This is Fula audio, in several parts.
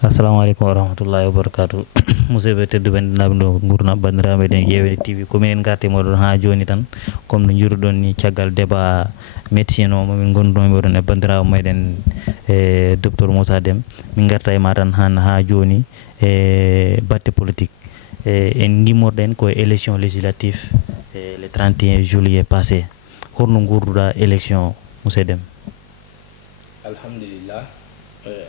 assalamu alaikum warahmatullahi wabarakatuh. Musidɓe tedduɓe ndennaɓe ɗo gurna bandiraɓe ɗen ƴeewede tv ko minen garti moɗon ha joni tan comme no juruɗon ni caggal débat médecine o momin gondunoɓe ɗon e bandiraɓe meɗen e docteur Moussa Déme min garta e ma tan ha joni e batte politique en guimmorɗen koye élection législative le 31 juillet passé holno gurduɗa élection Moussa Déme? Alhamdulillah,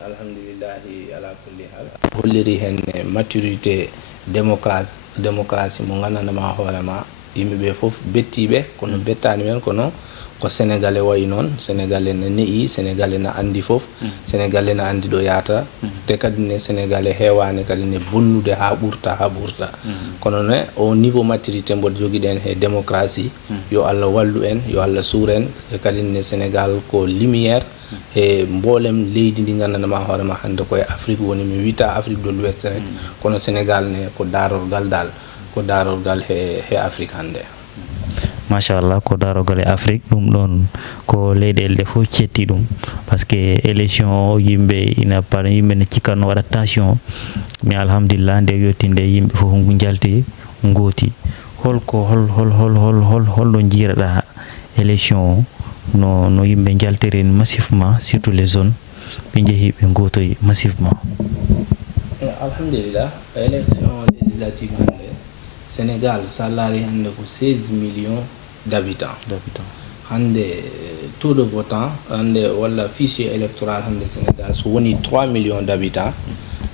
alhamdulillahi ala kulli hal holliri hen maturité démocratie mo gandanɗama hoorema yimɓeɓe foof bettiɓe kono bettani men kono ko sénégalais wayi noon sénégalais ne neeyi sénégalais ne andi foof sénégalais ne andi ɗo yata te kadi ne sénégalais heewani kadi ne bonnude ha ɓurta kono ne au niveau maturité mboɗo joguiɗen he démocratie yo Allah wallu en yo Allah suur en e kadi ne sénégal ko lumière e mboolem leydi ndi gandanɗama hoorema hande koye afrique woni mi wita afrique de l'ouest rek kono sénégal ne ko darorgal he afrique hande. machallah ko darogal e afrique ɗum ɗon ko leyɗele ɗe fof cetti ɗum par ce que élection o yimɓe ina par yimɓe ne cikkanno waɗa tension mais alhamdulillah nde yettinde yimɓe fof jalti gooti holno jiiraɗa élection o no yimɓe jaltiri massivement surtout les zones ɓe jeehi ɓe gootoyi massivement? alhamdulillah élection législative hande sénégal sa laari hande ko 16 millions d'habitants hande taux de votant hande walla fichier électoral hande sénégal so woni 3 millions d'habitants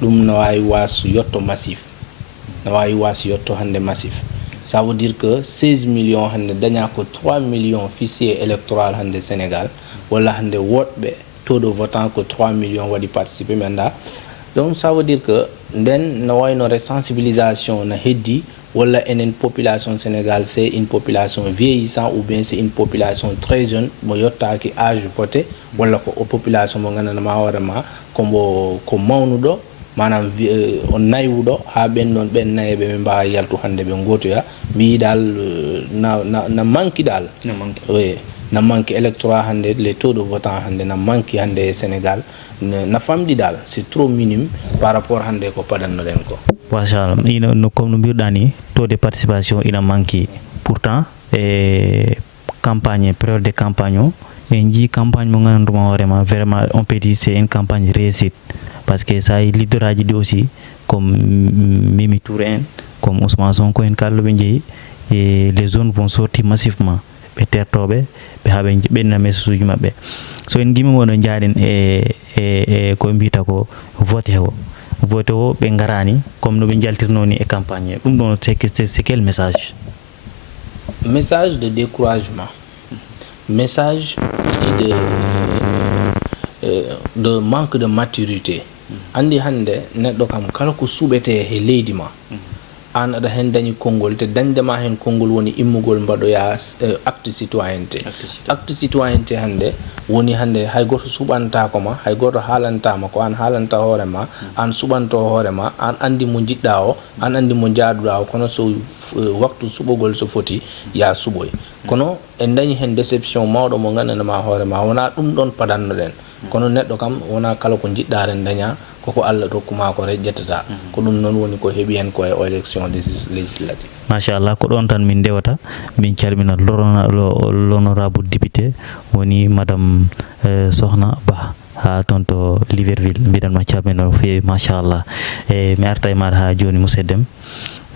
ɗum no wawi waso yetto massif hande massif. Ça veut dire que 16 millions hande daña ko 3 millions fichier électoral hande sénégal walla hande woɗɓe taux de votant ko 3 millions waɗi participer mi anda. Donc ça veut dire que nden no wayno sensibilisation na heddi walla enen population sénégal c'est une population vieillissant ou bien c'est une population très jeune mo yottaki âge voté walla ko population mo gandanɗama hoorema ko mawnuɗo manam on naywuɗo ha ɓen ɗon ɓen nayeɓe ɓe mbawa yaltu hande ɓe gotoya mbi dal na manque dal na manque électorat hande les taux de votant hande na manque hande e sénégal na famɗi dal c'est trop minime par rapport hande ko padannoɗen ko. machallah ino comme no mbiruɗa ni taux de participation ina manque pourtant campagne période de campagne o en jii campagne mo gandanɗuma hoorema vraiment on peut dire c'est une campagne réussite parce que ça leader aji ɗi aussi comme Mimi Touré en comme Ousmane Sonko en kallo ɓe jeehi et les zones vont sortir massivement ɓe tertoɓe ɓe haaɓe ɓenna message uji mabɓe so en gimi wono jaaɗen e ko mbiyata ko vote o ɓe garani comme no ɓe jaltirno ni e campagne ɗum ɗon c'est quel message de découragement, message de manque de maturité. Andi hande neɗɗo kam kala ko suɓete he leydi ma an aɗa hen dañi konngol te dañdema hen konngol woni immugol mbaɗoya acte citoyenneté hande woni hande hay goto suɓantako ma hay goto haalantama ko an haalanta hoorema an suɓanto hoorema an andi mo jiɗɗa o an andi mo jaaduɗa o kono so waktu suɓogol so foti ya suɓoy kono en dañi hen déception mawɗo mo gandanɗama hoorema wona ɗum ɗon padannoɗen kono neɗɗo kam wona kala ko jiɗɗa ren daña koko Allah rokkuma ko rek ƴettata ko ɗum noon woni ko heeɓi hen koye élection législative. machallah ko ɗon tan min ndewata min calmina l'honorable député woni madame Sohna Ba ha toon to Libreville mbiɗanma calmina no feewi machallah e mi arta e maɗa ha joni Moussa Déme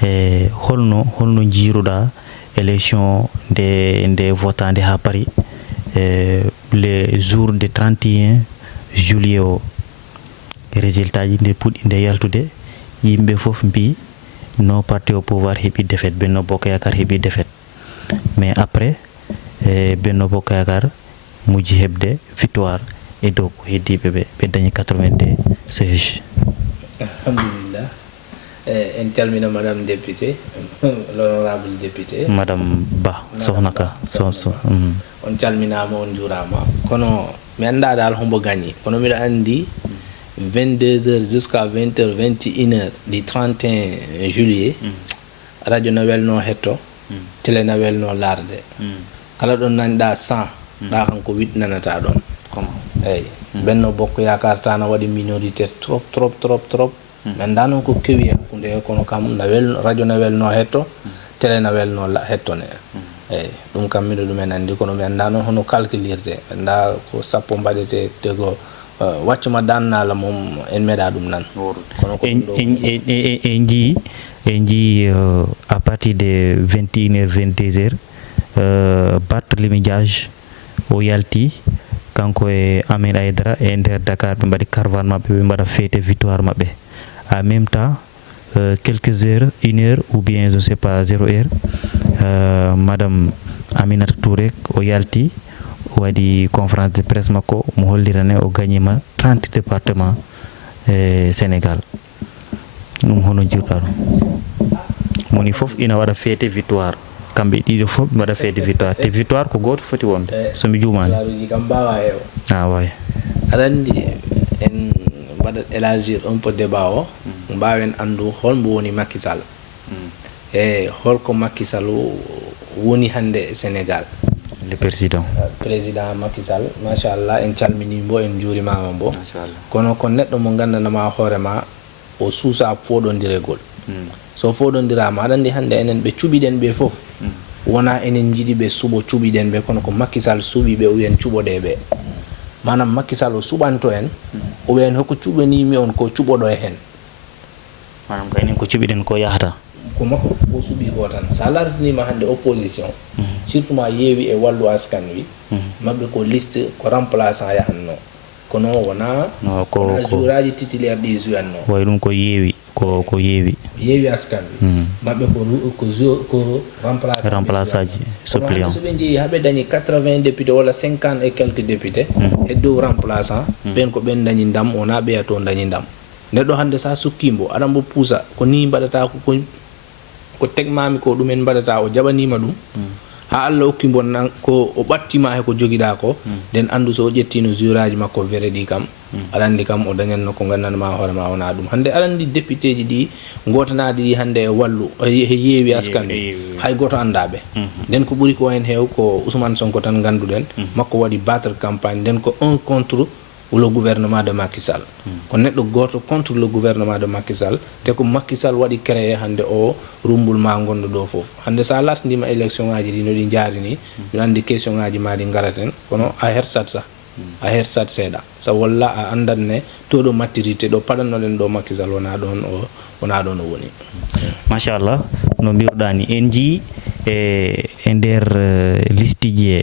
e holno jiiruɗa élection nde votande ha paari les jours de 31 juillet o résultat ji nde puɗɗi yaltude yimɓe fof mbi no parti au pouvoir heeɓi défaite Benno Bokk Yakaar heeɓi défaite mais après Benno Bokk Yakaar mujji heɓde victoire e dow ko heddiɓe ɓe dañi 82 sièges. alhamdulillah en calmina madame député l'honorable député madame Ba Sohna Ka on calminama on juurama kono mi anda dal hombo gagni kono miɗa andi 22h jusqu'à 20h 21h du 31 juillet radio no welno hetto télé no welno larde kala ɗon nanɗa 100 ɗa kanko 8 nanata ɗon eyyi Benno Bokk Yakar tana waɗi minorité trop men danon ko kewi hakkunde kono kam na wel radio na welno hetto télé na welno hettone eyyi ɗum kam miɗo ɗumen andi kono mi andano hono calculirde anda ko sappo mbaɗete tego waccuma dannala mom en meeɗa ɗum nan kono ko en jii à partir de 21h 22h Barthélémy Dias o yalti kanko e Ahmed Aïdara e nder Dakar ɓe mbaɗi caravane maɓɓe ɓe mbaɗa fête victoire maɓɓe en même temps quelques heures 1 heure ou bien je ne sais pas 0 heure madame Aminata Touré o yalti o waɗi conférence de presse makko mo hollirane o gagnima 30 département Sénégal ɗum hono jiiruɗa ɗum moni fof ina waɗa fête victoire kamɓe ɗiɗo fof ɓe mbaɗa fête victoire te victoire ko goto foti wonde somi juumani kam mbawa heew way aɗa andi en mbaɗa élargir un peu débat o mbawen andu holmbo woni Macky Sall e holko Macky Sall woni hande Sénégal le président Macky Sall machallah en calminimo en juurimama mbo kono ko neɗɗo mo gandanama hoorema o suusa foɗodiregol so foɗodirama aɗa andi hande enen ɓe cuɓiɗen ɓe fof wona enen jiiɗi ɓe suɓo cuɓiɗen ɓe kono ko Macky Sall suuɓi ɓe o wiyen cuɓoɗe ɓe manam Macky Sall o suɓanto en o wiyen hoko cuɓanimi on ko cuɓoɗo e hen manam kayni ko cuɓiɗen ko yahata ko makko ko suuɓi ko tan sa lartinima hande opposition surtout ma yeewi e wallu askan wi mabɓe ko liste ko remplaçant yahanno kono wona ko jouraji titulaire ɗi juyanno way ɗum ko yeewi ko yeewi askan wi mabɓe ko remplaçant ji suppléant so ɓe jeeyi haɓe dañi 80 députés walla 50 et quelques députés e dow remplaçant ɓen ko ɓen dañi ndam wona ɓeya to dañi ndam neɗɗo hande sa sukkimbo aɗa mbo puusa ko ni mbaɗata ko tegmami ko ɗumen mbaɗata o jaɓanima ɗum ha Allah hokki mo ko o ɓattima he ko joguiɗa ko nden andu so o ƴettino juraji makko véréɗi kam aɗa andi kam o dañanno ko gandanma hoorema wona ɗum hande aɗa andi député ji ɗi gotanaɗi ɗi hande e wallu e yeewi askan wi hay goto andaɓe nden ko ɓuuri ko hen heew ko Ousmane Sonko tan ganduɗen makko waɗi battre campagne nden ko un contre le gouvernement de Macky Sall ko neɗɗo goto contre le gouvernement de Macky Sall te ko Macky Sall waɗi créé hande o rumbul ma gonɗo ɗo fof hande sa latindima élection ngaji ɗi no ɗi jaari ni mbiɗa andi question ngaji ma ɗi garaten kono a hersat sa a hersat seeɗa sa walla a andanne to ɗo maturité ɗo paɗannoɗen ɗo Macky Sall wona ɗon o woni machallah no mbiruɗani en jii e nder liste ji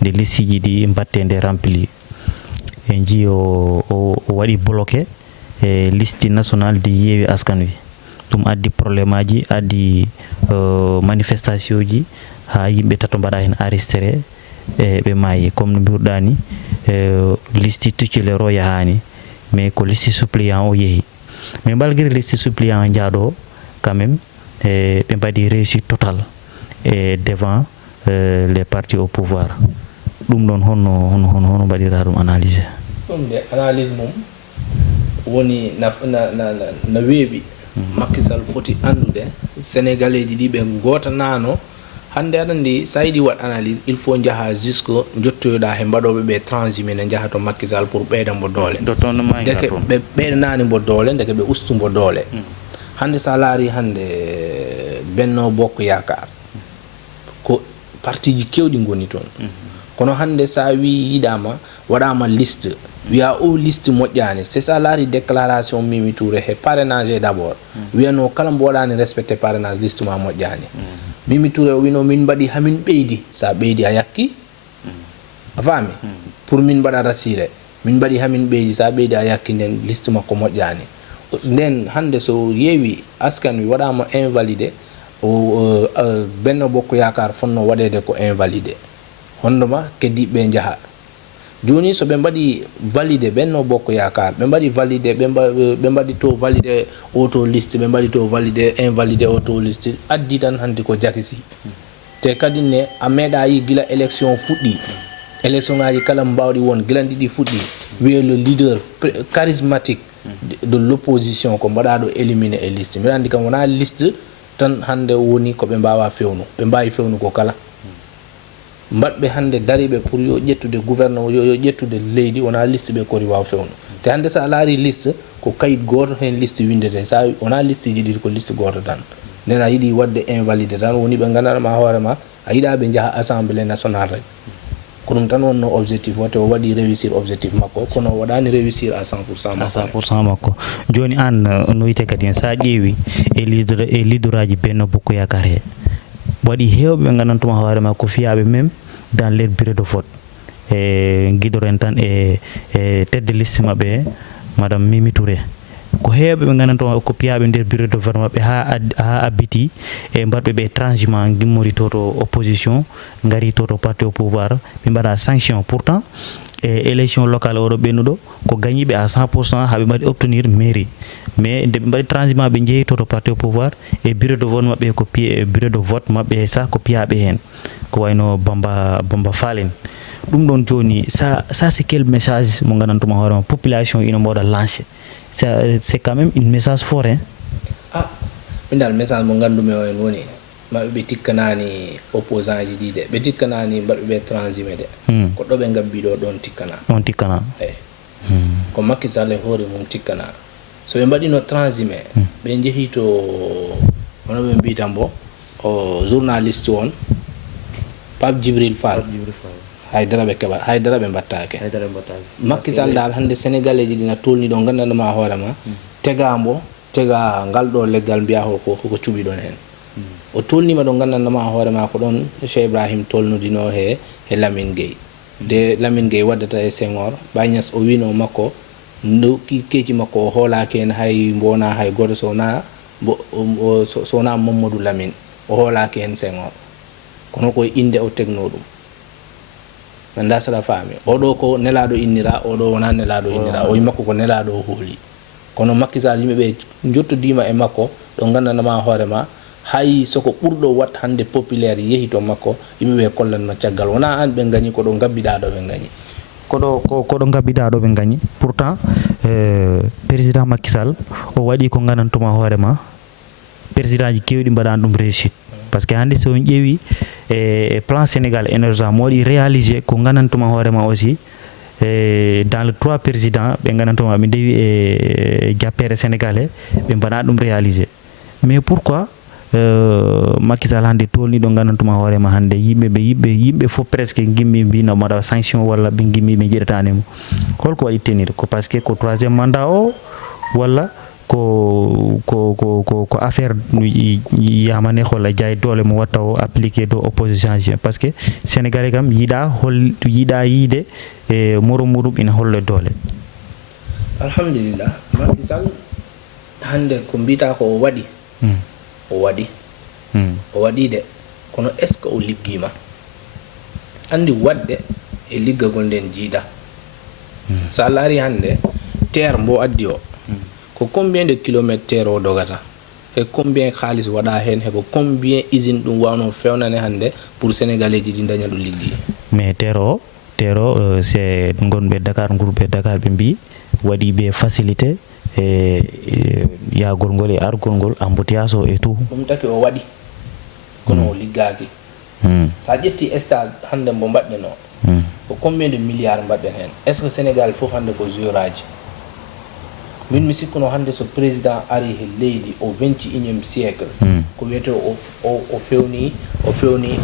nde liste ji ɗi mbatte nde rempli en jii o waɗi bloqué e liste nationale de yeewi askan wi ɗum addi probléme aji addi manifestation ji ha yimɓe tato mbaɗa hen arrêté e ɓe maayi comme no mbiruɗani liste titulaire o yahani mais ko liste suppléant o yeehi mais malgré liste suppléant jaaɗo quand même ɓe mbaɗi réussite totale et devant les partis au pouvoir ɗum ɗon hono mbaɗira ɗum analyse ɗum de analyse mum woni na weeɓi Macky Sall foti andude sénégalais ji ɗi ɓe gotanano hande aɗa andi sa yiɗi waɗ analyse il faut jaaha jusque jottoyoɗa he mbaɗoɓe ɓe transhumé ne jaaha to Macky Sall pour ɓeyda mbo doole deke ɓe ɓeydanani mbo doole deke ɓe ustu mbo doole hande sa laari hande Benno Bokk Yakar ko parti ji kewɗi goni toon kono hande sa wi yiɗama waɗama liste wiya o liste moƴƴani c'est ça laari déclaration Mimi Touré he parrainage d'abord wiyano kala mbo waɗani respecté parrainage liste ma moƴƴani Mimi Touré o wino min mbaɗi hamin ɓeydi sa ɓeydi a yakki a faami pour min mbaɗa rassuré min mbaɗi hamin ɓeydi sa ɓeydi a yakki nden liste makko moƴƴani nden hande so yeewi askan wi waɗama invalidé o Benno Bokk Yakar fonno waɗede ko invalidé hondoma keddiɓe jaaha joni so ɓe mbaɗi validé Benno Bokk Yakar ɓe mbaɗi validé ɓe mbaɗi to validé auto liste ɓe mbaɗi to validé invalidé auto liste addi tan hanti ko jakisi te kadi ne a meeɗa yi gila élection fuɗɗi élection ngaji kala mbawɗi won gilan ɗiɗi fuɗɗi wiye le leader charismatique de l'opposition ko mbaɗaɗo éliminé e liste mbiɗa andi kam wona liste tan hande woni ko ɓe mbawa fewnu ɓe mbawi fewnu ko kala mbaɗɓe hannde dariɓe pour yo ƴettude gouverneur yo ƴettude leydi wona liste ɓe kori waw fewnu te hannde sa laari liste ko kayit goto hen liste windete sa wona liste ji ɗiɗi ko liste goto tan nden a yiiɗi wadde invalidé tan woni ɓe gandanɗama hoorema a yiiɗa ɓe jaaha assemblée nationale rek ko ɗum tan wonno objectif o te o waɗi réussir objectif makko kono o waɗani réussir à 100% makko joni an no wiyete kadi sa ƴeewi e leader aji Benno Bokk Yakar he waɗi hewɓe ɓe gandantuma hoorema ko fiyaɓe même dans leur bureau de vote e guidoren tan e tête de liste mabɓe madame Mimi Touré ko hewɓe ɓe gandantuma ko piyaɓe nder bureau de vote mabɓe ha abbiti e mbaɗɓe ɓe transhumant gimmori toto opposition gari toto parti au pouvoir ɓe mbaɗa sanction pourtant e élection locale oɗo ɓennuɗo ko gagniɓe à 100% haɓe mbaɗi obtenir mairie mais nde ɓe mbaɗi transhumant ɓe jeeyi toto parti au pouvoir e bureau de vote mabɓe ko bureau de vote mabɓe sa ko piyaɓe hen ko wayno Bamba Falen ɗum ɗon joni ça c'est quel message mo gandantuma hoorema population ina mboɗa lancé c'est quand même un message fort hein min dal message mo gandumi o en woni maɓe ɓe tikkanani opposant ji ɗi de ɓe tikkanani mbaɗɓe ɓe transhumé de ko ɗo ɓe gabbiɗo ɗon tikkana ko Macky Sall e hoore mum tikkana so ɓe mbaɗino transhumé ɓe jeehi to hono ɓe mbitan bo o journaliste on Pape Djibril Fall haydara ɓe keɓa haydara ɓe mbattake Macky Sall dal hande sénégalais ji ɗina tolni ɗo gandandoma hoorema tega ngal ɗo leggal mbiya koko cuɓi ɗon hen o tolnima ɗo gandandoma hoorema ko ɗon Cheikh Ibrahim tolnudino he Lamine Gueye de Lamine Gueye waddata e Senghor Baye Niass o wino makko ndo keeci makko o hoolaki hen hay mbona hay goto sowna Mamadou Lamine o hoolaki hen Senghor kono koye inde o tegno ɗum anda saɗa faami oɗo ko nelaɗo innira oɗo wona nelaɗo innira o wi makko ko nelaɗo o hooli kono Macky Sall yimɓeɓe jottodima e makko ɗo gandandama hoorema hay soko ɓurɗo wat hande populaire yeehi to makko yimɓeɓe kollanno caggal wona an ɓe gañi koɗo gabbiɗa ɗo ɓe gañi koɗo gabbiɗa ɗo ɓe gañi pourtant président Macky Sall o waɗi ko gandantuma hoorema président ji kewɗi mbaɗani ɗum réussite par ce que hande so on ƴeewi e plan Sénégal émergent mo waɗi réalisé ko gandantuma hoorema aussi dans le 3 présidents ɓe gandantuma ɓe ndewi e jappere sénégalais ɓe mbaɗa ɗum réalisé mais pourquoi Macky Sall hande tolni ɗo gandantuma hoorema hande yimɓe fof presque gimmi mbino mbaɗa sanction walla ɓe gimmi ɓe jiɗatanimo holko waɗi tenir ko par ce que ko 3e mandat o walla ko affaire yamane holla jaay doole mo watta o appliqué do opposition ji parce que sénégalais kam yiiɗa yiide e moro muɗum ina holle doole alhamdulillah Macky Sall hande ko mbita ko o waɗi de kono est ce que o liggima andi wadde e liggagol nden jiiɗa sa laari hande terre mbo addi o ko combien de kilomètres terre o dogata e combien xaalis waɗa hen heko combien usine ɗum wawno fewnane hande pour sénégalais ji ɗi daña ɗum liggi mais terre o c'est gonɓe Dakar groupe Dakar ɓe mbi waɗi ɓe facilité e yagol ngol e argol ngol embouteillage o et tout ɗum taki o waɗi kono o liggaki sa ƴetti stade hande mbo mbaɗɗen o ko combien de milliards mbaɗɗen hen est ce que Sénégal fof hande ko jouraji min mi sikkuno hande so président ari he leydi au 21e siècle ko wiyete o fewni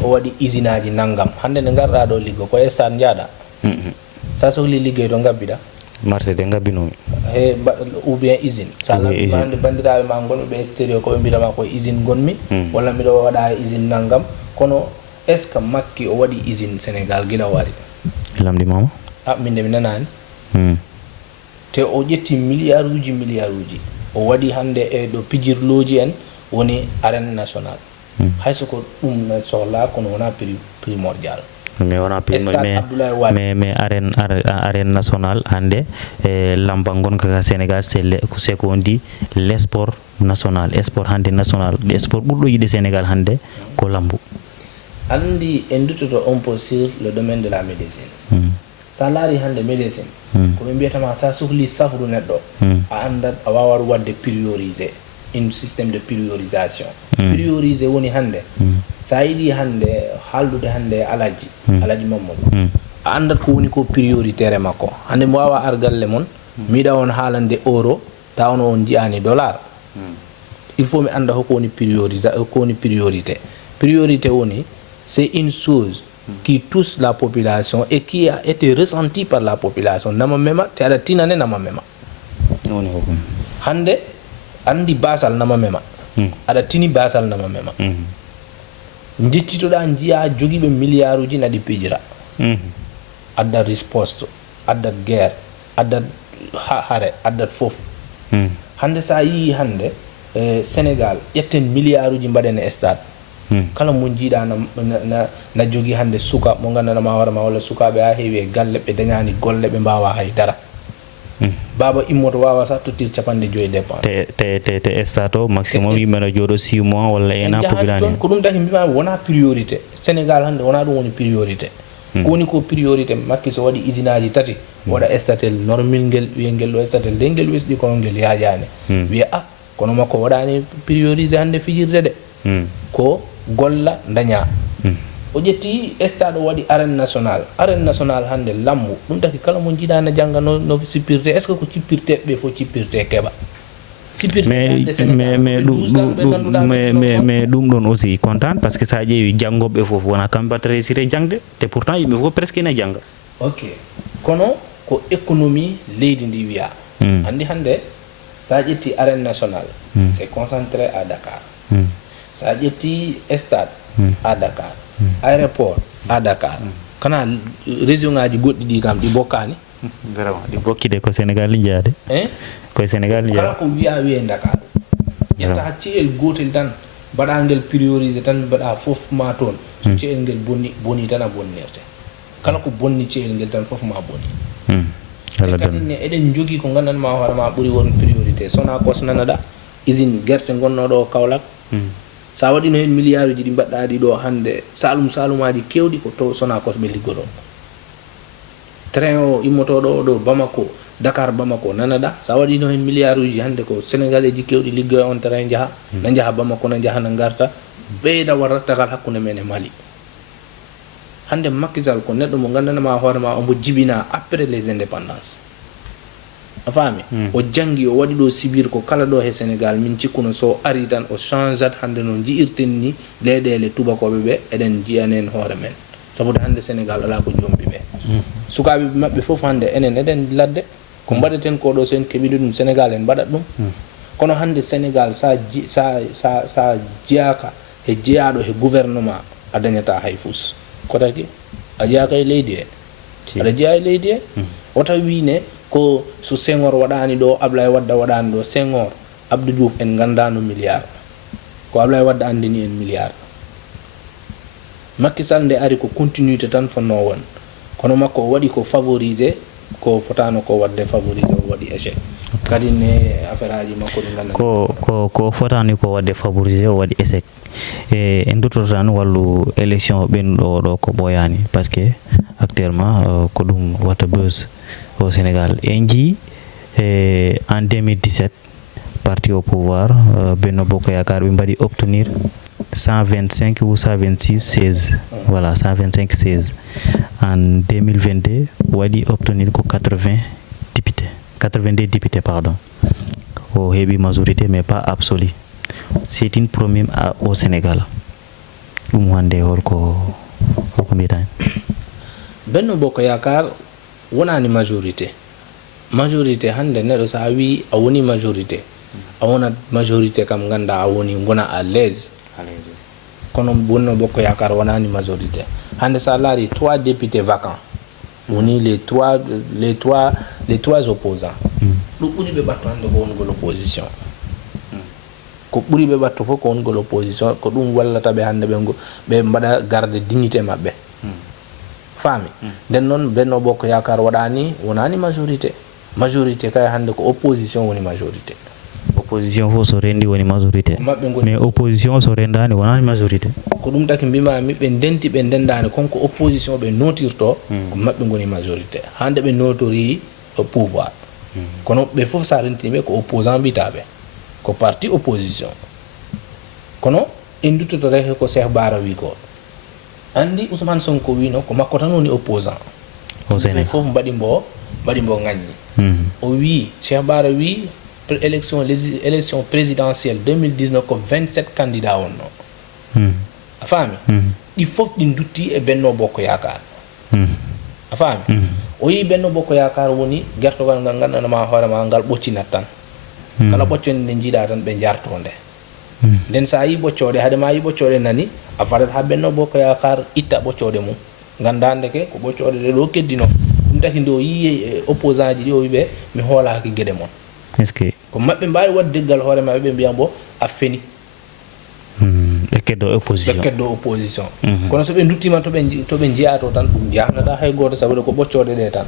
o waɗi usine aji naggam hande nde garɗa ɗo liggo ko stade jaaɗa sa sohli liggey to gabbiɗa marché de gabbinomi he ou bien usine sa hande bandiraɓe ma gonɓe ɓe extérieur koɓe mbitama koye usine gonmi walla mbiɗo waɗa usine naggam kono est ce que Macky o waɗi usine Sénégal guila o ari lamdimama min de mi nanani te o ƴetti milliard uji o waɗi hande e ɗo pijirloji en woni arène nationale hayso ko ɗum sohla kono wona primordial mais wona mais arène nationale hande e lamba gonka ka Sénégal c'est ko on dit l' sport national sport hande national sport ɓurɗo yiɗe Sénégal hande ko lambu andi en duttoto un peu sur le domaine de la médecine sa laari hande médecine ko ɓe mbiyatama sa sohli safru neɗɗo a andat a wawat wadde priorisé un système de priorisation prioriser woni hande sa yiɗi hande haaldude hande alaji mamadou a andat ko woni ko prioritaire makko hande mo wawa ar galle mon miɗa on haalande euro ta on jiyani dollar il faut mi anda ko woni priorité woni c'est une chose qui touche la population et qui a été ressentie par la population nama mema te aɗa tinane nama mema hande andi basal nama mema aɗa tini basal nama mema jeccitoɗa jiya jogiiɓe milliard uji naɗi pijira addat riposte addat guerre addat hare addat fof hande sa yii hande Sénégal ƴetten milliard uji mbaɗen e stade kala mo jiiɗa na jogii hande suka mo nganndanama hoorema walla sukaɓe ha heewi e galle ɓe dañani golle ɓe mbawa haydara baba immoto wawa sa tottir 50 dépense te stade o maximum yimɓe no jooɗo 6 mois walla ena populani ko ɗum taki mbimami wona priorité Sénégal hande wona ɗum woni priorité ko woni ko priorité makki so waɗi usine aji tati waɗa statel normil ngel wiye ngel ɗo statel nde ngel wesɗi kono ngel yajani wiye kono makko waɗani priorisé hande fijirde de ko golla daña o ƴetti stade o waɗi arène national hande lammu ɗum taki kala mo jiiɗa na jangga no sippirte est ce que ko cippirteɓe ɓe fof cippirte keɓa mais ɗum ɗon aussi contane par ce que sa ƴeewi janggoɓe fof wona kamɓe batta réussir jangde te pourtant yimɓe fof presque ene jangga ok kono ko économie leydi ndi wiya andi hande sa ƴetti arène national c'est concentré à Dakar sa ƴetti stade à Dakar aéroport à Dakar kana région ngaji goɗɗi ɗi kam ɗi bokkani vraiment ɗi bokkide ko Sénégal li jeeyade koye Sénégal li kala ko wiya wiye Dakar ƴetta ciyel gotel tan mbaɗa ngel priorisé tan mbaɗa fof ma toon so ciyel ngel boni tan a bonnirte kala ko bonni ciyel ngel tan fof ma boni kadi ne eɗen jogii ko nganndanma hoorema ɓuri won priorité sona kos nanaɗa usine guerte gonnoɗo Kaolack sa waɗino hen milliard uji ɗi mbaɗɗa ɗi ɗo hande salumaji kewɗi ko to sona kos ɓe liggoɗon train o immotoɗo ɗo Bamako Dakar Bamako nanaɗa sa waɗino hen milliard uji hande ko sénégalais ji kewɗi liggoya on train jaaha na jaaha Bamako na jaaha na garta ɓeyda waɗattagal hakkude men e Mali hande Macky Sall ko neɗɗo mo nganndanama hoorema omo jibina après les indépendances a faami o jangi o waɗi ɗo sibir ko kala ɗo he Sénégal min cikkuno so ari tan o changeat hande no jiirten ni leyɗele tubakoɓe ɓe eɗen jiyanen hoore men sabude hande Sénégal ala ko jombi ɓe sukaɓe maɓɓe fof hande enen eɗen ladde ko mbaɗeten ko ɗo sen keɓiɗo ɗum Sénégal en mbaɗat ɗum kono hande Sénégal sa jeyaka e jeeyaɗo he gouvernement a dañata hay fus ko taki a jeyaka e leydi he aɗa jeeya e leydi he o tawine ko so Senghor waɗani ɗo Ablaye Wadda waɗani ɗo Senghor Abdou Diouf en gandano milliard ko Ablaye Wadda andini en milliard Macky Sall nde ari ko continuité tan fonno won kono makko o waɗi ko favorisé ko fotano ko wadde favorisé o waɗi échec kadi ne affaire aji makko ɗi ganduɗa ko fotani ko wadde favorisé o waɗi échec en duttoto tan wallu élection ɓennuɗo ɗo ko ɓoyani par ce que actuellement ko ɗum watta buzz au Sénégal en jii en 2017 parti au pouvoir Benno Bokk Yaakaar ɓe mbaɗi obtenir 125 ou 126 16 voilà 125 16 en 2022 waɗi obtenir ko 82 députés pardon o heeɓi majorité mais pas absolu c'est une première au Sénégal ɗum hande holko mbiyata Benno Bokk Yaakaar wonani majorité hande neɗɗo sa wi a woni majorité a wonat majorité kam ganda a woni gona à l'aise kono Benno Bokk Yaakaar wonani majorité hande sa laari 3 députés vacants woni les trois opposants ɗum ɓuri ɓe ɓatto hande ko wongol opposition ko ɓuri ɓe ɓatto fof ko wongol opposition ko ɗum wallata ɓe hande ɓe mbaɗa garde dignité maɓɓe faami nden noon Benno Bokk Yaakaar waɗani wonani majorité kay hande ko opposition woni majorité opposition fof so rendi woni majorité mais opposition so rendani wonani majorité ko ɗum taki mbimami ɓe ndenti ɓe ndendani konko opposition ɓe notirto ko maɓɓe goni majorité hande ɓe notori pouvoir kono ɓe fof sa rentiniɓe ko opposant mbitaɓe ko parti opposition kono en duttoto rek ko Cheikh Bara wi ko andi Ousmane Sonko wino ko makko tan woni opposant au Sénégal fof mbaɗi mbo ŋaññi o wi Cheikh Bara wi élection présidentielle 2019 ko 27 candidats wonno a faami ɗi fof ɗi dutti e Benno Bokk Yaakaar a faami o yi Benno Bokk Yaakaar woni gertogal ngal nganndanama hoorema ngal ɓoccinat tan kala ɓoccode nde jiiɗa tan ɓe jarto nde nden sa yi ɓoccode hade ma yi ɓoccode nani a fadat ha Benno Bokk Yaakaar itta ɓoccode mum gandande ke ko ɓoccode ɗe ɗo keddino ɗum taki nde o yi opposant ji ɗi o wiɓe mi hoolaki gueɗe mon est ce que ko maɓɓe mbawi wadde deggal hoore maɓe ɓe mbiya mbo a feni ɓe keddo opposition kono so ɓe duttima to ɓe jeeya to tan ɗum jahnata hay goto sabude ko ɓoccode ɗe tan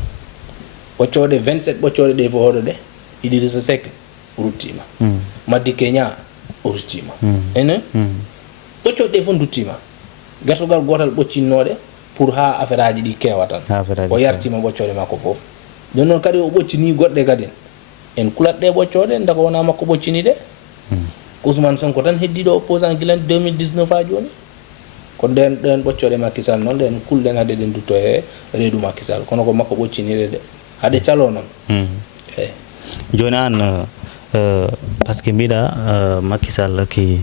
ɓoccode 27 ɓoccode ɗe fo hoɗo ɗe Idrissa Seck ruttima Madické Niang o ruttima enen ɓoccode ɗe fof duttima gertogal gotal ɓoccinnoɗe pour ha affaire aji ɗi kewa tan o yartima ɓoccode makko fof nden noon kadi o ɓoccini goɗɗe kadi en kulat ɗe ɓoccode ndako wona makko ɓoccini ɗe Ousmane Sonko tan heddiɗo opposant gilan 2019 ha joni ko ɗen ɓoccode Macky Sall noon ɗen kulɗen hade ɗen dutto e reedu Macky Sall kono ko makko ɓocciniɗe de hade calo noon eyi joni an par ce que mbiɗa Macky Sall ki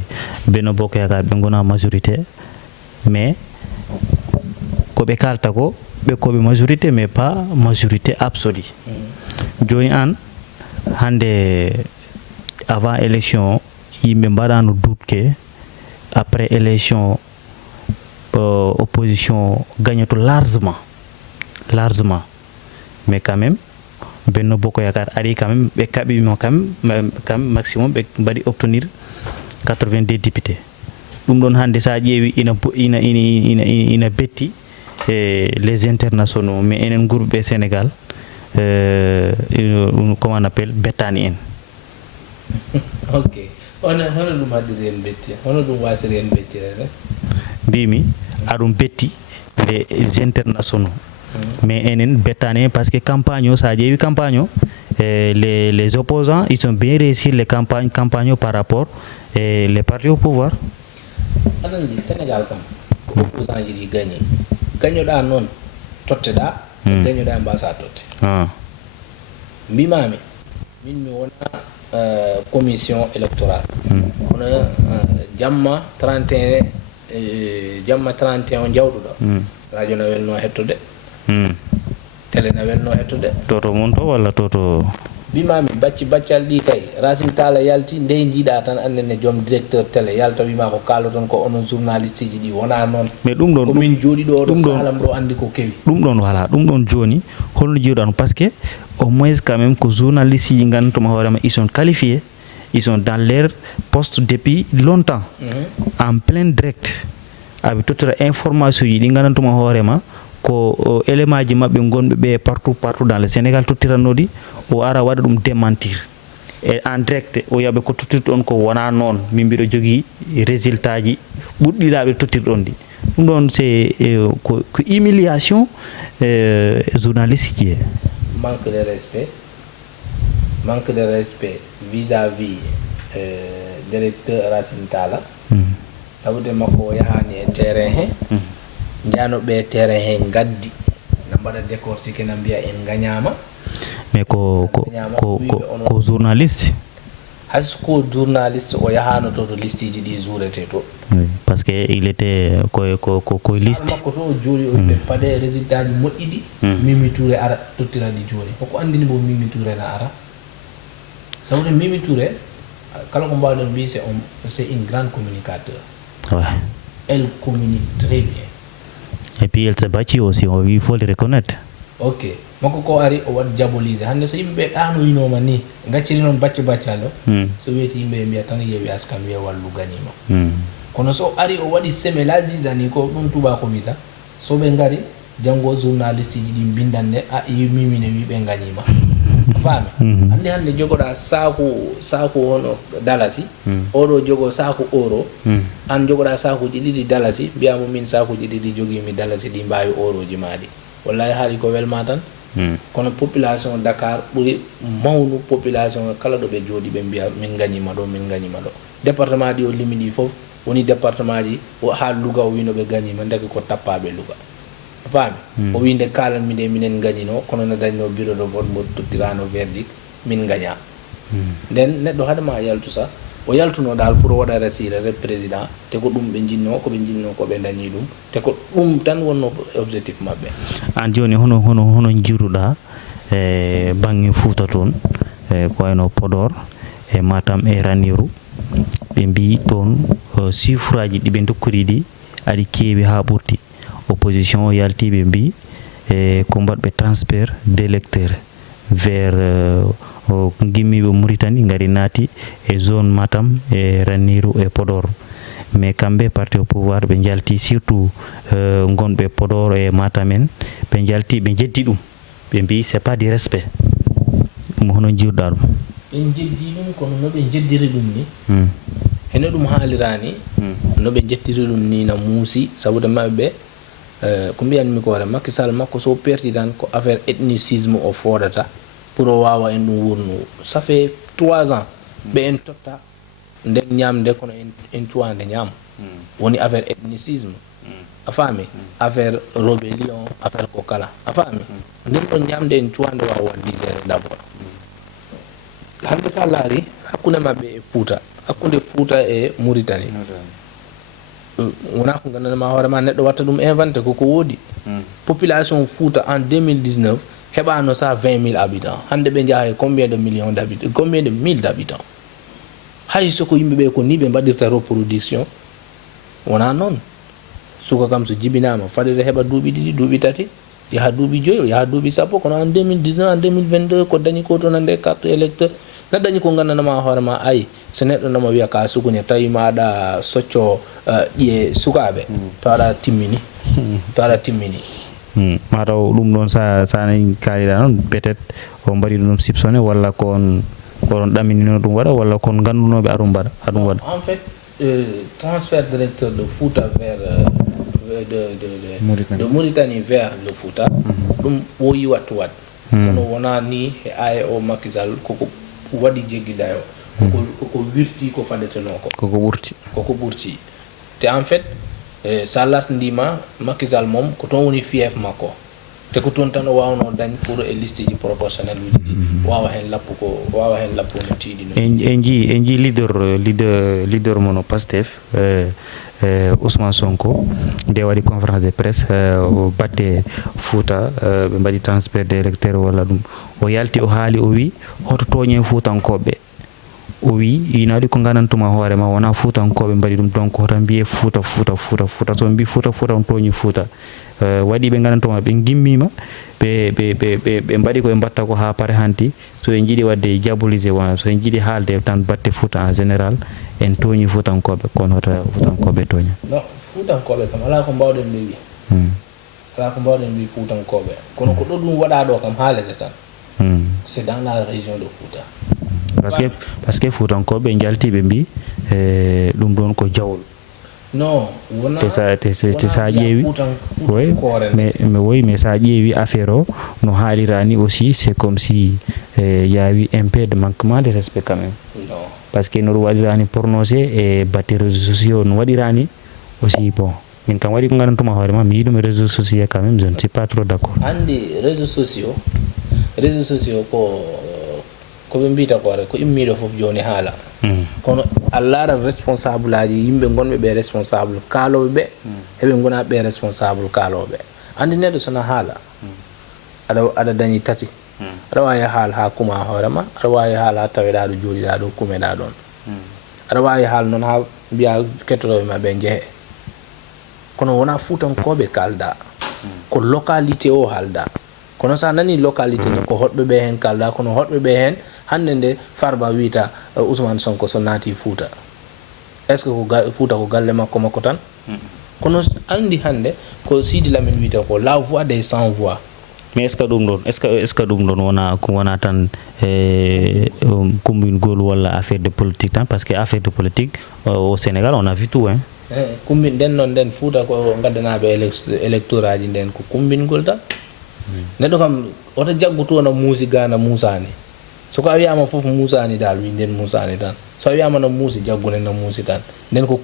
Benno Bokk Yaakaar ɓe gona majorité mais koɓe kalta ko ɓe koɓe majorité mais pas majorité absolue joni an hande avant élection yimɓe mbaɗano doute après élection opposition gagnoto largement mais quand même Benno Bokk Yaakaar ari quand même ɓe kaɓimo quand même maximum ɓe mbaɗi obtenir 82 députés ɗum ɗon hande sa ƴeewi ina betti les internationaux mais enen groupe Sénégal comment on appelle bettani en ok hono ɗum haddiri en betti hono ɗum wasiri en bettirede mbimi aɗum betti les internationaux mais enen bettani parce que campagne o sa ƴeewi campagne o les opposants ils ont bien réussi les campagne par rapport et les partis au pouvoir aɗanji Sénégal kam ko opposant ji ɗi gagnoɗa noon totteɗa gagnoɗa mbasa totte mbimami min mi wona commission électorale kono jamma 31 jawɗuɗo radio no welno hettude télé no welno hettude toto mon to walla toto mbimami baccal ɗi kay Racine Talla yalti nde jiiɗa tan annene joom directeur télé yalta wima ko kaloton ko onon journaliste ji ɗi wona noon mais ɗum ɗon komin jooɗi ɗo ɗo salam ɗo andi ko kewi ɗum ɗon voilà ɗum ɗon joni holno jiiɗan par ce que au moins quand même ko journaliste ji gandantuma hoorema ils sont qualifiés ils sont dans leur poste depuis longtemps en plein direct aɓe tottira information ji ɗi gandantuma hoorema ko élément ji mabɓe gonɓe ɓe partout dans le Sénégal tottirannoɗi o ara waɗa ɗum démentir e en direct o yaɓe ko tottirɗon ko wona noon min mbiɗo jogui résultat ji ɓurɗiɗaɓe tottirɗon ɗi ɗum ɗon c'est ko humiliation journaliste ji manque de respect vis-à-vis directeur Racine Talla sabude makko o yahani e terrain he janoɓe terrain he gaddi na mbaɗa décortiqué na mbiya en gagnama mais ko journaliste hasko journaliste o yahano to liste ji ɗi jourete to parce que il était ko liste makko to o jooli o ɓe paɗe résultat ji moƴƴi ɗi Mimi Touré ara tottiraɗi joni koko andini bo Mimi Touré na ara sabude Mimi Touré kala ko mbawɗen mbi c'est une grande communicateur elle communique très bien et puis elle se bâtit aussi il faut le reconnaître ok makko ko ari o waɗ diabolise hande so yimɓeɓe ɗanoyinoma ni gacciri noon baccal o so wiyeti yimɓe mbiya tan yeewi askam wiya wallu gagnima kono so ari o waɗi seme la gisani ko ɗum tubako wita soɓe gari janggo journaliste ji ɗi bindanne a mimine wiɓe gagnima faami hande jogoɗa saku hono dalasi oɗo jogo saku euro an jogoɗa sakuji ɗiɗi dalasi mbiyamo min sakuji ɗiɗi joguimi dalasi ɗi mbawi euroji maɗi wallahi haali ko welma tan kono population Dakar ɓuri mawnu population kala ɗo ɓe jooɗi ɓe mbiya min gañima ɗo min gañima ɗo département ɗi o limi ɗi fof woni département ji ha Louga o wino ɓe gañima ndeke ko tappaɓe Louga a faami o winde kalanmi de minen gañino kono no dañno bureau de vote mo tottirano verdict min gaña nden neɗɗo hadema yaltu sa o yaltuno dal pour waɗa rasira re président te ko ɗum ɓe jinno ko ɓe jinno ko ɓe dañi ɗum te ko ɗum tan wonno objectif maɓɓe an joni hono jiruɗa e banggue Fouta toon ko wayno Podor e Matam e Ranérou ɓe mbi toon chiffre aji ɗiɓe dokkori ɗi aɗi keewi ha ɓurti opposition o yalti ɓe mbi ko mbaɗɓe transfert d'électeurs vers gimmiɓe Mauritanie ngari naati e zone Matam e Ranérou e Podor mais kamɓe parti au pouvoir ɓe jalti surtout gonɓe Podor e Matam en ɓe jalti ɓe jeddi ɗum ɓe mbi c'est pas du respect ɗum hono jiruɗa ɗum ɓe jeddi ɗum kono no ɓe jeddiri ɗum ni ene ɗum haalirani no ɓe jettiri ɗum ni na muusi sabude maɓɓe ko mbiyanmi ko wara Macky Sall makko so perti tan ko affaire ethnicisme o foodata pour o wawa en ɗum wurnu ça fait 3 ans ɓe en totta nden ñamde kono en cuwande ñaam woni affaire ethnicisme a faami affaire rébellion affaire ko kala a faami nden ɗon ñamde en cuwande wawa waddigere d' abord hande sa laari hakkunde maɓɓe e Fouta e Mauritanie wona ko gandanama hoorema neɗɗo watta ɗum inventé koko woodi population Fouta en 2019 heɓano sa 20 000 habitants hande ɓe jaha e combien de millions d'habitants combien de mille d'habitants hay soko yimɓeɓe ko ni ɓe mbaɗirta reproduction wona noon suka kam so jibinama faɗire heɓa duuɓi ɗiɗi duuɓi tati yaha duuɓi joyi yaha duuɓi sappo kono en 2019 en 2022 ko dañi ko toon ande carte électeur na dañi ko gandanama hoorema ayi so neɗɗo nama wiya ka sukuñe tawi maɗa socco ƴiye sukaɓe to aɗa timmini mataw ɗum ɗon sa kaaliɗa noon peut être o mbaɗi ɗum soupçonné walla kon oɗon ɗaminino ɗum waɗa walla kon gandunoɓe aɗum waɗa en fait transfert directeur de Fouta vers de Mauritanie vers le Fouta ɗum ɓooyi wattu wat kono wona ni e aya o Macky Sall koko waɗi jeggiɗa o koko wirti ko faɗeteno koko ɓurti te en fait sa lasndima Macky Sall mom ko toon woni fief makko te ko toon tan o wawno dañ pour e liste ji proportionnel uji ɗi wawa hen lappu no tiiɗi no en jii leader mono Pastef Ousmane Sonko nde waɗi conférence de presse o batte Fouta ɓe mbaɗi transfert de électeur walla ɗum o yalti o haali o wi hoto tooñe Foutankoɓe o wi inaɗi ko ganantuma hoorema wona Foutankoɓe mbaɗi ɗum donc hoto mbiye Fouta so mbi Fouta on tooñi Fouta waɗi ɓe ganantuma ɓe gimmima ɓe mbaɗi koɓe mbatta ko ha pare hanti so en jiiɗi wadde diabolisé wona so en jiiɗi haalde tan batte Fouta en général en tooñi Foutankoɓe kono hoto Foutankoɓe tooña non Foutankoɓe kam ala ko mbawɗen ɓe wi ala ko mbawɗen wi Foutankoɓe kono ko ɗo ɗum waɗa ɗo kam haalete tan c'est dans la région de Fouta parce que Foutankoɓe jaltiɓe mbi ɗum ɗon ko jawol non wona te sa ƴeewi mais sa ƴeewi affaire o no haalirani aussi c'est comme si yawi un peu de manquement de respect quand même non parce que no waɗirani prononcé e batte réseaux sociaux no waɗirani aussi bon min kam waɗi ko ganantuma hoorema mi yiɗum e réseaux sociaux quand même je ne suis pas trop d'accord andi réseaux sociaux ko ɓe mbita kore ko immiɗo fof joni haala kono allaara responsable aji yimɓe gonɓe ɓe responsable kaaloɓe ɓe heɓe gona ɓe responsable kaaloɓe andi neɗɗo sona haala aɗa dañi tati aɗa wawi haal ha kuma hoorema aɗa wawi haal ha taweɗa ɗo jooɗiɗa ɗo kumeɗa ɗon aɗa wawi haal noon ha mbiya kettoɗoɓe ma ɓe jeehe kono wona Foutankoɓe kalda ko localité o haalda kono sa nani localité ne ko hoɗɓe ɓe hen kalda kono hoɗɓe ɓe hen hande nde Farba wiita Ousmane Sonko so naati Fouta est ce que ko Fouta ko galle makko tan kono andi hande ko Sidi Lamine wiita ko la voix des sans voix mais est ce que ɗum ɗon wona tan kumbingol walla affaire de politique tan parce que affaire de politique au Sénégal on a vu tout kumbin nden noon nden Fouta ko gaddanaɓe électorat ji nden ko kumbingol tan neɗɗo kam oto jagguto no muusi gana muusani soko a wiyama fof muusani dal wi nden muusani tan so a wiyama no muusi jaggune no muusi tan nden ko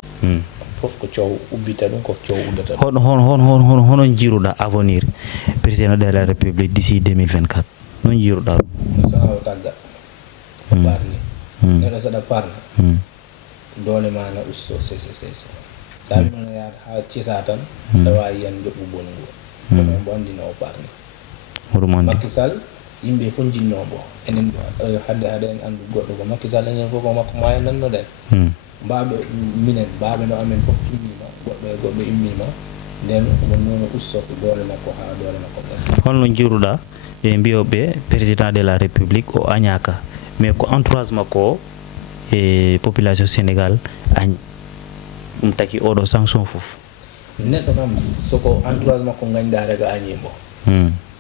fof ko coow ubbita ɗum ko coow uddata hono jiiruɗa avenir président de la république d'ici 2024 non jiiruɗa ɗum sona o tagga o parni neɗɗo saɗa parna doole ma na usto sese sa wi noon yaata ha cisa tan aɗa wawi yan joɓɓu bongo kono mbo andino o parni Macky Sall yimɓe fof jinnomo enen hadde en andu goɗɗo ko Macky Sall enen fof ko makko moyen nannoɗen mbaɓe minen mbaɓe no amen fof immima goɗɗo immima nden omo noon ustoto doole makko ha doole makko ɓes holno jiiruɗa e mbiyoɓe président de la république o añaka mais ko entourage makko o e population sénégal añ ɗum taki oɗo sanction fof neɗɗo kam soko entourage makko gañda rega añimo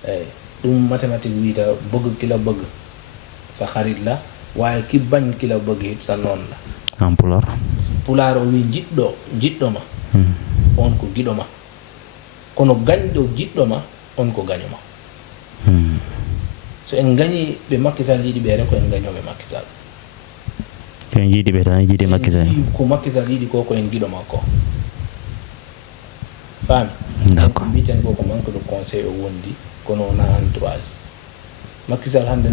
eyyi ɗum mathématique wiyta bëgg kila bëgg sa xarit la waaye ki bañ kila bëgg it sa noon la en pulaar o wi jiɗɗo ma on ko giɗo ma kono gañɗo jiɗɗo ma on ko gaño ma so en gañi ɓe Macky Sall yiɗi ɓe ren ko en gañoɓe Macky Sall en jiiɗi ɓe tan jiiɗi Macky Sall ko Macky Sall yiɗi ko en giɗo makko faami d'accord mbiten ko manque de conseil o wondi kono wona entourage Macky Sall hande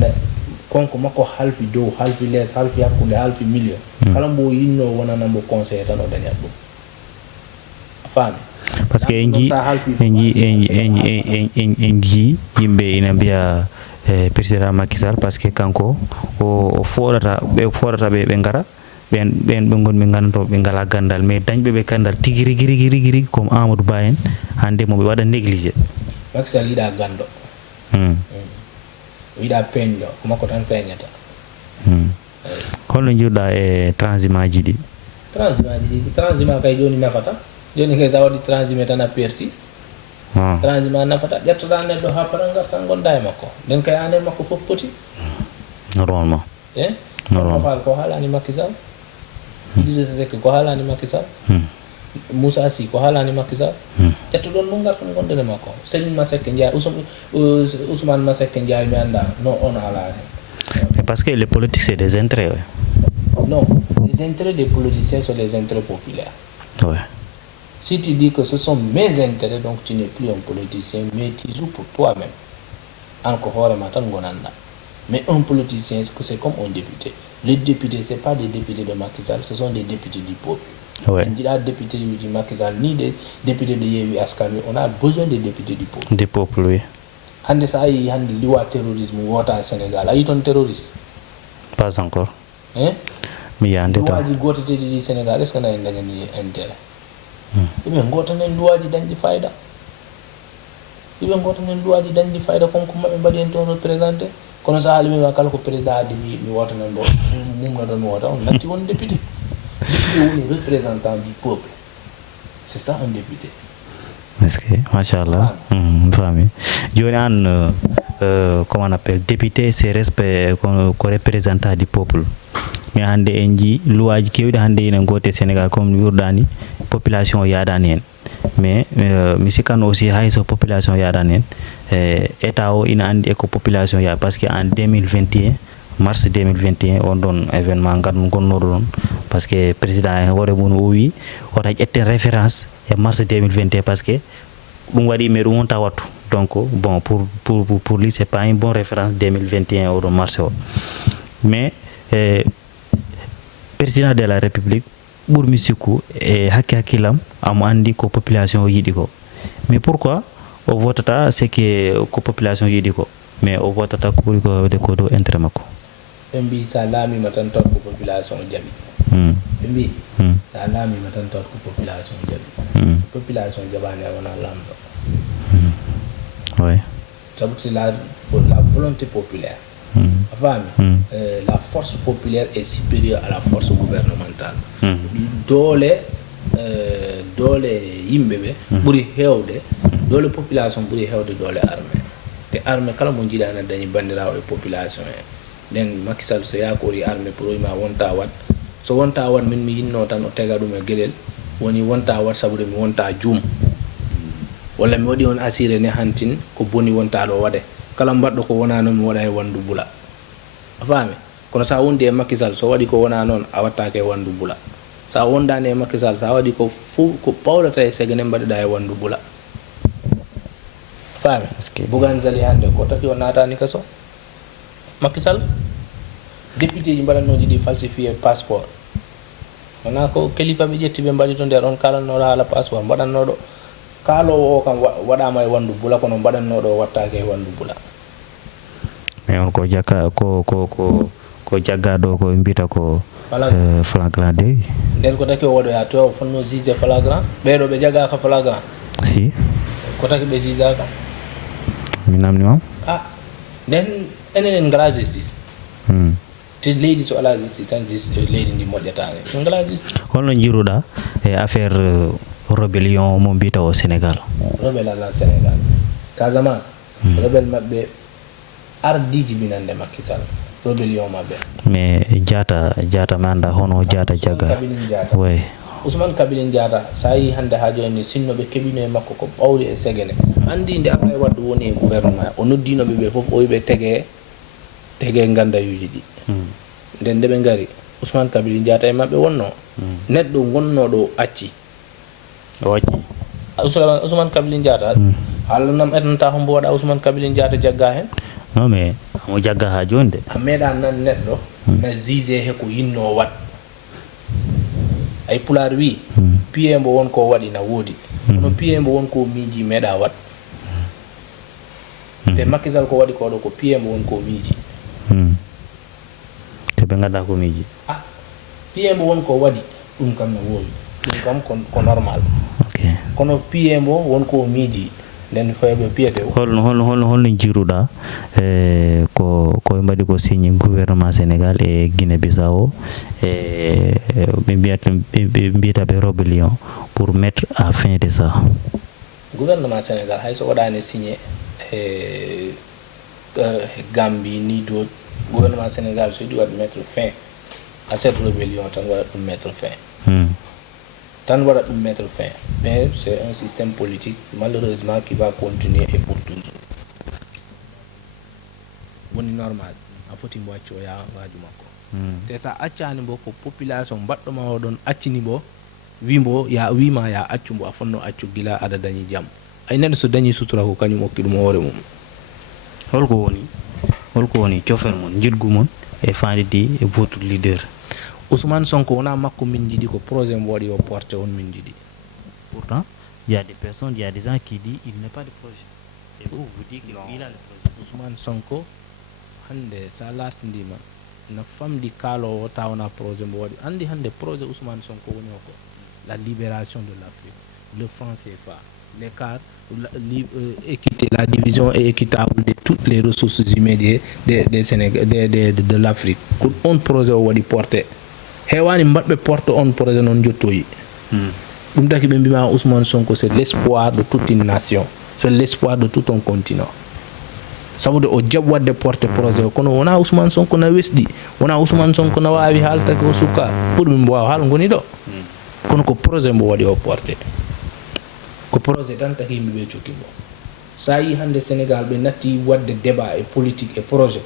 konko makko halfi dow halfi less halfi hakkude halfi million kala mbo yinno wonana mbo conseil tan o dañat ɗum a faami par ce que en jii yimɓe ina mbiya président Macky Sall par ce que kanko o foɗata ɓe ngara ɓen ɓe gonɓe gandanto ɓe ngala gandal mais dañɓe ɓe gandal tigui rigui comme Amadou Ba en hande moɓe waɗa négligé Macky Sall yiɗa gando yiɗa peñɗo ko makko tan peñata holno jiiruɗa e transhumant ji ɗi transhumant kay joni nafata joni kay sa waɗi transhumé tan a perti transhumant nafata ƴettoɗa neɗɗo ha para garta gonda e makko nden kay anen makko fof poti normalement ko haalani Macky Sall Idrissa Seck ko haalani Macky Sall Moussa Sy ko haalani Macky Sall ƴettoɗon mo garta gonde makko Serigne Masseck Ndiaye Ousmane Masseck Ndiaye mi anda non on haalani mais parce que les politiques c'est des intérêts non les intérêts des politiciens sont les intérêts populaires si tu dis que ce sont mes intérêts donc tu n'es plus un politicien mais tu joues pour toi-même anko hoorema tan gonanɗa mais un politicien c'est comme un député les députés c'est pas des députés de Macky Sall ce sont des députés du peuple on dira député du Macky Sall ni des députés de Yewwi Askan Wi on a besoin des députés du peuple oui hande sa yi hande liwa terrorisme wota Sénégal ayi ton terroriste pas encore mi yande ta luwaji goteteɗi ɗi Sénégal est ce que na en dañani intérêt ɓe gotanen luwaji dañɗi fayida ɓe gotanen luwaji dañɗi fayida konko maɓe mbaɗi en toon représenté kono sa haali mima kala ko président adi mi wotanan ɗo mumno ɗon mi wota on natti won député woni représentant du peuple c'est ça un député est-ce que machallah fami joni an comment on appelle député c'est respect ko représentant du peuple mais hande en ji luwaji kewɗi hande ina gote Sénégal comme wirdani population o yaɗani hen mais mi sikkanno aussi hayso population yaɗani hen état o ina andi eko population ya par ce que en 2021 mars 2021 on ɗon événement gonnoɗo ɗon par ce que président en hoore mum o wi wota ƴetten référence e mars 2021 par ce que ɗum waɗi mais ɗum wonta wattu donc bon pour lui c'est pas une bonne référence 2021 oɗon mars o mais président de la république ɓurmi sikku e hakkillam amo andi ko population o yiɗi ko mais pourquoi o votata c'est que ko population yiɗi ko mais o votata ko ɓuri ko wawde ko dow intérêt makko ɓe mbi sa laamima tan taw ko population jaaɓi ɓe mbi sa laamima tan taw ko population jaaɓi so population jaɓani a wona lamɗo oui sabu c'est la volonté populaire a faami la force populaire est supérieure à la force gouvernementale doole yimɓe ɓe ɓuri hewde doole population ɓuri hewde doole armée te armée kala mo jiiɗa ene dañi bandirawo e population e nden Macky Sall so yakori armée pour ma wonta wat so wonta wat min mi yinno tan o tega ɗum e gueɗel woni wonta wat sabude mi wonta juum walla mi waɗi on assuré ne hantin ko boni wonta ɗo waɗe kala mbaɗɗo ko wona noon mi waɗa e wandu bula a faami kono sa wondi e Macky Sall so waɗi ko wona noon a wattake e wandu bula sa wondani e Macky Sall sa waɗi ko fof ko ɓawlata e segene mbaɗeɗa e wandu bula faami Bougane Zali hande ko taki o natani kaso Macky Sall député ji mbaɗannoji ɗi falsifié passeport wona ko kalifa ɓe ƴetti ɓe mbaɗi to nder on kalannoɗo haala passeport mbaɗannoɗo kaalowo o kam waɗama e wandu bula kono mbaɗannoɗo o wattake e wandu bula mais on ko jakka ko jaggaɗo ko mbiyata ko flagrant délit nden ko taki o waɗoya to o fonno juge flagrant ɓeɗo ɓe jagaka flagrant si ko taki ɓe jugaka mi namdimam nden enen en ngala justice te leydi so ala justice tan leydi ndi moƴƴatake en ngala justice holno jiruɗa e affaire rébellion mo mbiyata o Sénégal rebelle ala Sénégal Casamance rebelle mabɓe ardiji binande Macky Sall rébellion mabɓe mais Diatta mi anda hono Diatta jagga way Ousmane Kabiline Diatta sa yi hande ha joni sinno ɓe keɓino e makko ko ɓawli e segene andi nde Abdoulaye Wade woni e gouvernement o noddinoɓe ɓe foof o wiɓe tege gandayuji ɗi nden nde ɓe gari Ousmane Kabiline Diatta e mabɓe wonno neɗɗo gonnoɗo acci o acci Ousmane Kabiline Diatta haalanam etnata hombo waɗa Ousmane Kabiline Diatta jagga hen non mais mo jagga ha joni de a meeɗa nan neɗɗo na juge he ko yinno wat ay pular wi piye mbo won ko waɗi na woodi kono piye mbo won ko miiji meeɗa wat te Macky Sall ko waɗi koɗo ko piye mbo won ko miiji te ɓe ganda ko miiji piye mbo won ko waɗi ɗum kam no wowi ɗum kam ko normal kono piye mbo won ko miiji nden fayɓe piyete holno jiruɗa ko mbaɗi ko signe gouvernement Sénégal e Guinée Bissau ɓe mbiyata ɓe rébellion pour mettre à fin de ça gouvernement Sénégal hay so waɗani signé Gambie ni d'autres gouvernement Sénégal so ɗi waɗi mettre fin à cette rébellion tan waɗa ɗum mettre fin mais c'est un système politique malheureusement qui va continuer et pour toujours woni normal a foti mbo acci o yaha ngaaju makko te sa accani mbo ko population mbaɗɗoma oɗon accini mbo wimbo wima ya accu mbo a fonno accu gila aɗa dañi jaam ay neɗɗo so dañi sutura ko kañum hokki ɗum hoore mum holko woni cofel mon jiɗgu mon e fandidi e votre leader Ousmane Sonko wona makko min jiɗi ko projet mo waɗi o porté on min jiɗi pourtant il y a des personnes il y a des gens qui disent il n'est pas de projet et vous dites qu'il a le projet Ousmane Sonko hande sa latindima na famdi kaalowo tawna projet mo waɗi andi hande projet Ousmane Sonko woni o ko la libération de l'Afrique le franc CFA l'écart équité la division est équitable de toutes les ressources humaines de l'Afrique ko on projet o waɗi porté hewani mbaɗɓe porte on projet noon jottoyi ɗum taki ɓe mbima Ousmane Sonko c'est l'espoir de toute une nation c'est l'espoir de tout un continent sabude o jaɓ wadde porté projet o kono wona Ousmane Sonko na wesɗi wona Ousmane Sonko na wawi haaltake o sukka ɓurmi mbo wawa haal goni ɗo kono ko projet mbo waɗi o porté ko projet tan taki yimɓeɓe cokki mbo sa yi hande Sénégal ɓe natti wadde débat e politique e projet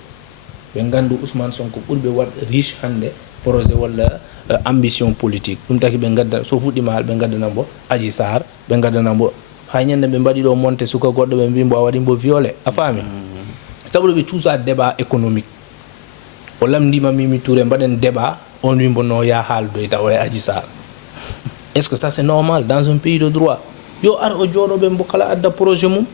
ɓe gandu Ousmane Sonko ɓurɓe wadde riche hande projet walla ambition politique ɗum taki ɓe gadda so fuɗɗima haal ɓe gaddanambo Adji Sarr ɓe gaddanambo hay ñande ɓe mbaɗi ɗo monté suka goɗɗo ɓe mbimbo a waɗi mbo violé a faami sabu ɓe cuusa débat économique o lamdima Mimi Touré mbaɗen débat on wimbo no ya haal doyta o e Adji Sarr est ce que ça c'est normal dans un pays de droit yo ar o jooɗoɓe mbo kala adda projet mum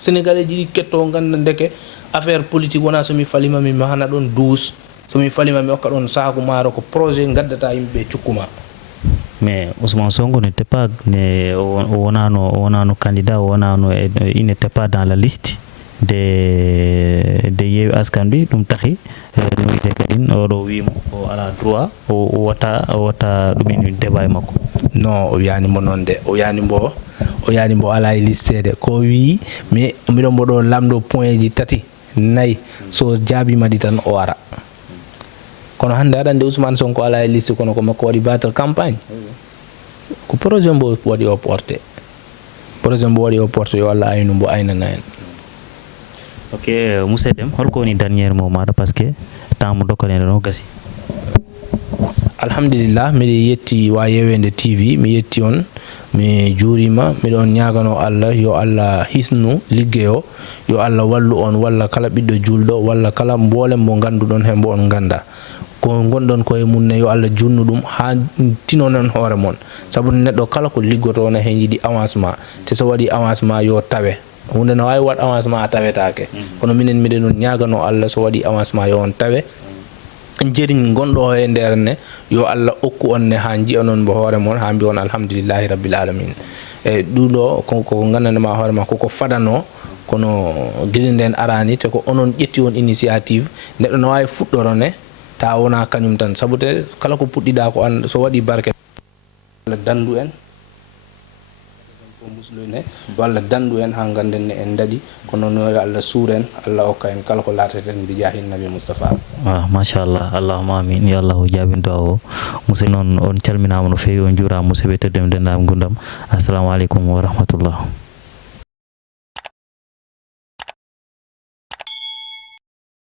sénégalais jiɗi ketto ganda ndeke affaire politique wona somi falimami mi hana ɗon douce somi falima mi hokka ɗon saaku maaro ko projet gaddata yimɓe cukkuma mais Ousmane Sonko n'était pas wonano candidat il n'était pas dans la liste de Yewwi Askan Wi ɗum tahi no wiyete kadin oɗo wimo o ala droit o watta ɗumen débat makko non o wiyanimo noon de o wiyanimo ala e listede ko wi mais miɗon mbo ɗo lamɗo point ji tati nayyi so jaabima ɗi tan o ara kono hande aɗa ande Ousmane Sonko ala e liste kono ko makko waɗi battre campagne ko projet mbo waɗi o porté projet mbo waɗi o porte yo Allah aynu mbo aynana en. Ok, monsieur Deme holko woni dernier mot maɗa par ce que temps mo dokkalen ɗo gasi. Alhamdulillah miɗo yetti wa Yewende TV mi yetti on mi juurima miɗon ñagano Allah yo Allah hisnu liggey o yo Allah wallu on walla kala ɓiɗɗo julɗo walla kala mboolem mo ganduɗon he mbo on ganda ko gonɗon koye mum ne yo Allah junnu ɗum ha tinonon hoore mon sabu neɗɗo kala ko liggoto ne hen yiɗi avancement te so waɗi avancement yo tawe hunde no wawi waɗ avancement a tawetake kono minen miɗen on ñagano Allah so waɗi avancement yo on tawe jeriñ gonɗo e nder ne yo Allah okku on ne ha jiyanon mbo hoore mon ha mbi on alhamdulillahi rabbil alamin e ɗuɗo ko gandanema hoore ma koko fadano kono guila nden arani te ko onon ƴetti on initiative neɗɗo no wawi fuɗɗoro ne ta wona kañum tan sabu te kala ko puɗɗiɗa ko an so waɗi barke Allah dandu en ko muslune walla dandu en ha ganden ne en daɗi kono no Allah suuren Allah hokka en kala ko lateten bi jahi nabi Mustafa. Machallah allahumma amin yo Allah jabinto o musi noon on calminama no fewi on juurama musidɓe teddem dendaɓe gurdam assalamu aleykum wa rahmatullah.